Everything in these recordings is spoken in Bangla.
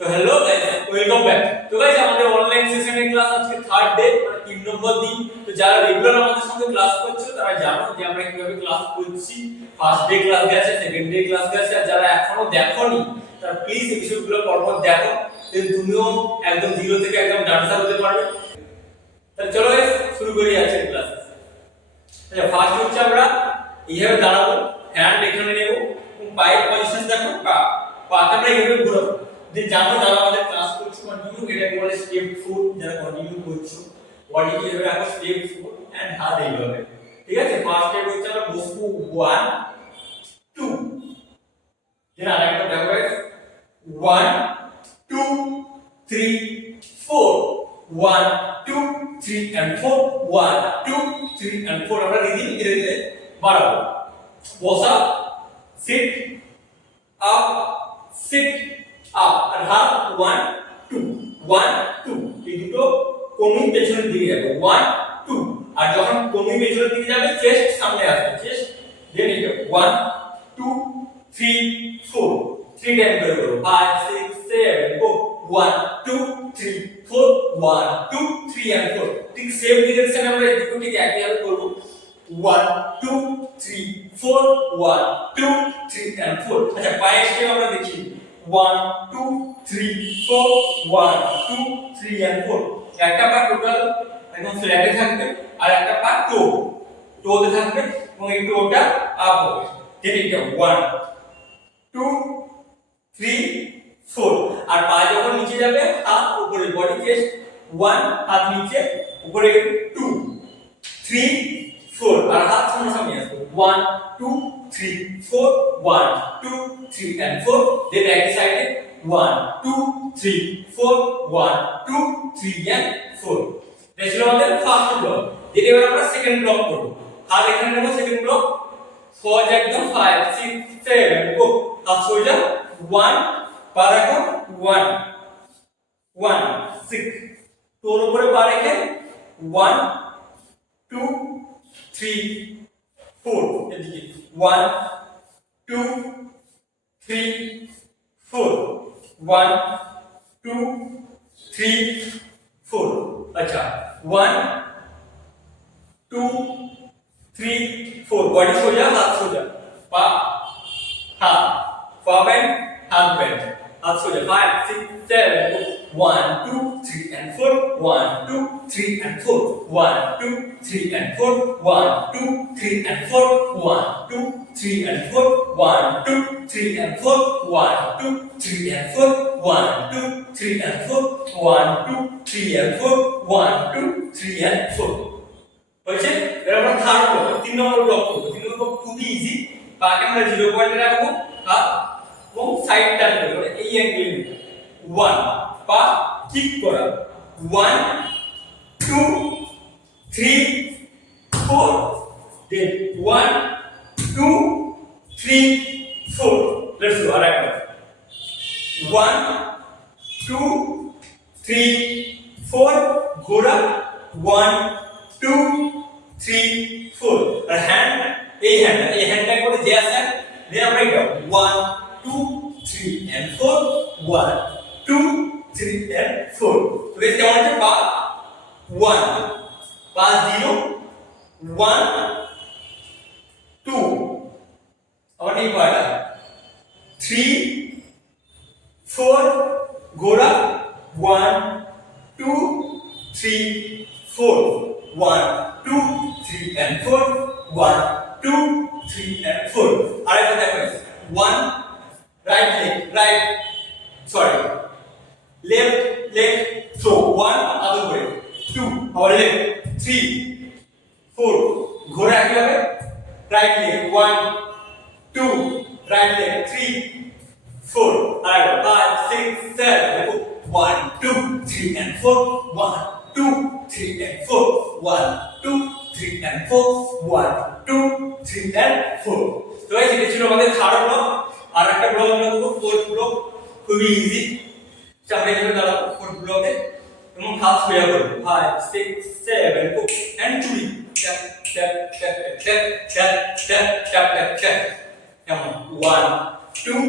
তো হ্যালো গাইস, ওয়েলকাম ব্যাক। তো গাইস, আমাদের অনলাইন সেশনের ক্লাস আজকে থার্ড ডে, মানে 3 নম্বর দিন। তো যারা রেগুলার আমাদের সঙ্গে ক্লাস করছো তারা জানো যে আমরা কিভাবে ক্লাস করছি। ফার্স্ট ডে ক্লাস গেছে, সেকেন্ড ডে ক্লাস গেছে, আর যারা এখনো দেখোনি তারা প্লিজ এই বিষয়গুলো পরপর দেখো, দেন তুমিও একদম জিরো থেকে একদম ডান্সার হতে পারবে। তাহলে চলো গাইস, শুরু করি আজকের ক্লাস। আচ্ছা, ফার্স্ট হচ্ছে আমরা এইভাবে দাঁড়াবো, হ্যান্ড এখানে নেব, পায়ের পজিশন দেখো, পাটা আমরা এইভাবে ঘোরাবো। যে জানো যারা আমাদের ক্লাস করছো কন্টিনিউ, এটাকে বলে স্টেপ 4। যারা কন্টিনিউ করছো বডি কিভাবে রাখো, স্টেপ 4 এন্ড হাত এইভাবে। ঠিক আছে, ফার্স্ট স্টেপ হচ্ছে আমরা বসবো 1 2, দেন আরেকটা দেখো গাইস, 1 2 3 4, 1 2 3 and 4, 1 2 3 and 4। আমরা রিদিম ধীরে ধীরে বাড়াবো। বসা, সিট আপ, সিট আপ, আর হাত 1 2 1 2। এই দুটো কোণই পেছনের দিকে যাবে, 1 2। আর যখন কোণই পেছনের দিকে যাবে চেস্ট সামনে আসবে, চেস্ট দেন এটা 1 2 3 4। 3 টাইম করে করো, 5 6 7 গো, 1 2 3 4, 1 2 3 and 4। ঠিক সেম ডিরেকশনে আমরা এদিকেও ঠিক একইভাবে করব, 1 2 3 4, 1 2 3 and 4। আচ্ছা, পায়ের স্টেপ আমরা দেখি, 1 2 3 4, 1 2 3 and 4। একটা পা টোটাল একদম ফ্ল্যাটে থাকবে, আর একটা পা টোতে থাকবে, এবং এই টোটা আপ হবে। দেন এটা 1 2 3 4। আর পা যখন নিচে যাবে হাত উপরে, বডি চেস্ট 1, হাত নিচে উপরে 2 3 4, আর হাত সামনাসামনি আসবে, 1 2 3 4, 1 2 3 and 4। দেন এক সাইডে 1 2 3 4, 1 2 3 and 4। এটা ছিল আমাদের ফার্স্ট ব্লক। যেটা এবার আমরা সেকেন্ড ব্লক করব। হাত এখানে নেব, সেকেন্ড ব্লক সহজ একদম, 5 6 7 গো, হাত সোজা 1, পা রাখো 1 1 6, তোর উপরে পা রেখে 1 2 3 4, এদিকে 1 2 3 4, 1 2 3 4। আচ্ছা, 1 2 3 4, বডি সোজা, হাত সোজা, পা হাত, পা ব্যান্ড, হাত ব্যান্ড, হাত সোজা, 5 6 7 1 2 3 and 4, 1 2 3 and 4, 1 2 3 and 4, 1 2 3 and 4, 1 2 3 and 4, 1 2 3 and 4, 1 2 3 and 4, 1 2 3 and 4, 1 2 3 and 4, 1 2 3 and 4। হয়েছে? এবার আমরা থার্ড ব্লক, 3 নম্বর ব্লক করব। 3 নম্বর খুবই ইজি। পাকে আমরা 0 পয়েন্টে রাখবো, হাত এবং সাইড টার্ন করব, মানে এই অ্যাঙ্গেলে 1, পা কিক করা, 1 2 3 4, দেন 1 2 3 4। লেটস গো, আরেকবার 1 2 3 4, ঘোরা 1 2 3 4। আর হ্যান্ড, এই হ্যান্ডটা করে যে আছে, দেন আমরা এটা 1 2 3 and 4, 1 2 3 and 4। তো এই কেমন আছে, পা 1, পা 0 1 2, আবার এই পাটা 3 4, ঘোরা 1 2 3 4, 1 2 3 and 4, 1 2 3 and 4। আরেকটা দেখো, 1 right leg, left leg throw, 1 আদর করে 2, আবার লেফট 3 4, ঘোরা একইভাবে, right leg 1 2, right leg 3 4, R 5 6 7 1 2 3 and 4, 1 2 3 and 4, 1 2 3 and 4, 1 2 3 and 4। তো গাইস, এটা ছিল আমাদের থার্ড ব্লক। আর একটা ব্লক আমরা করব, ফোর্থ ব্লক, খুবই ইজি। আমরা এখানে দাঁড়াবো ফোর্থ ব্লকে, এবং হাত সোজা করব, 5 6 7 and 3 tap tap tap tap tap tap tap tap tap. কেমন, 1 2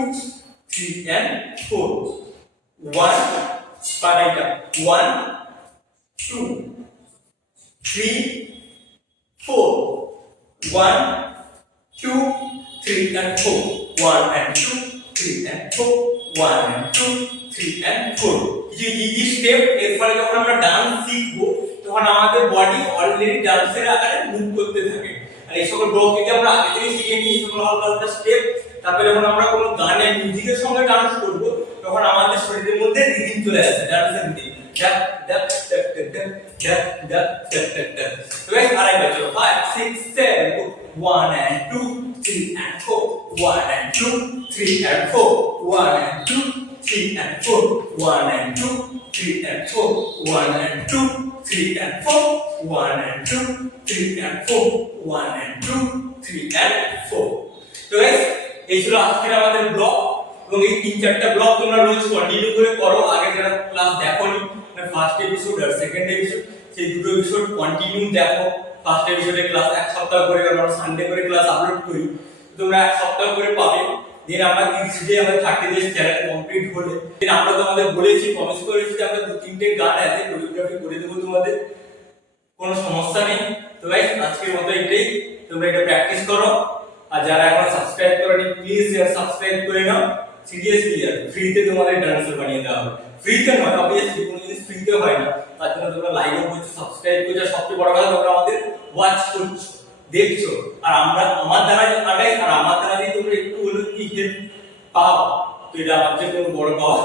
3 and 4, 1 পারাইটা 1 2 3 4 1 2 3 and 4 1 and 2 3 and 4 1 and 2 3 and 4 এই স্টেপ এর ফলে যখন আমরা ডান্স শিখবো তখন আমাদের বডি অলরেডি ডান্সের আকারে মুভ করতে থাকে আর এই সকল ব্লককে আমরা আগে থেকে শিখে নিই এই সকল হালকা হালকা স্টেপ তারপরে যখন আমরা কোনো গানের মিউজিকের সঙ্গে ডান্স করব তখন আমাদের শরীরের মধ্যে রিদম চলে আসে ডান্সের রিদম ডাক ডাক ডাক ডাক ডাক ডাক ডাক ডাক ডাক তো গাইস আরেক বার চলো 5 6 7 1 and 2 3 and 4 1 and 2 3 and 4 1 and 2 3 and 4 1 and 2 3 and 4 1 and 2 3 and 4 1 and 2 3 and 4 1 and 2 3 and 4 তো গাইস এই ছিল আজকের আমাদের ব্লগ এবং এই তিন চারটা ব্লগ তোমরা রোজ কন্টিনিউ করে করো আগে যারা ক্লাস দেখোনি মানে ফার্স্ট এপিসোড আর সেকেন্ড এপিসোড সেই দুটো এপিসোড কন্টিনিউ দেখো ফার্স্ট এপিসোডে ক্লাস এক সপ্তাহ করে আমরা সানডে করে ক্লাস আপলোড করি তোমরা এক সপ্তাহ করে পাবে দেন আমরা 30 ডে আমরা 30 ডেজ চ্যানেল কমপ্লিট হলে দেন আমরা তোমাদের বলেছি প্রমিস করেছি যে আমরা দু তিনটে গান এতে কোরিওগ্রাফি করে দেব তোমাদের কোনো সমস্যা নেই তো গাইস আজকের মতো এটাই তোমরা এটা প্র্যাকটিস করো আর যারা এখনো সাবস্ক্রাইব করোনি প্লিজ সাবস্ক্রাইব করে নাও সিরিয়াসলি আর ফ্রিতে তোমাদের ডান্সার বানিয়ে দেওয়া হবে ফ্রিতে নয় অবভিয়াসলি কোনো জিনিস ফ্রিতে হয় না তার জন্য তোমরা লাইকও করছো সাবস্ক্রাইব করছো সবচেয়ে বড় কথা তোমরা আমাদের ওয়াচ করছো দেখছো আর আমরা আমার দ্বারা আগাই আর আমার দ্বারা যদি তোমরা একটু হলেও কি হেল্প পাও তো এটা আমার যে কোনো বড় পাওয়া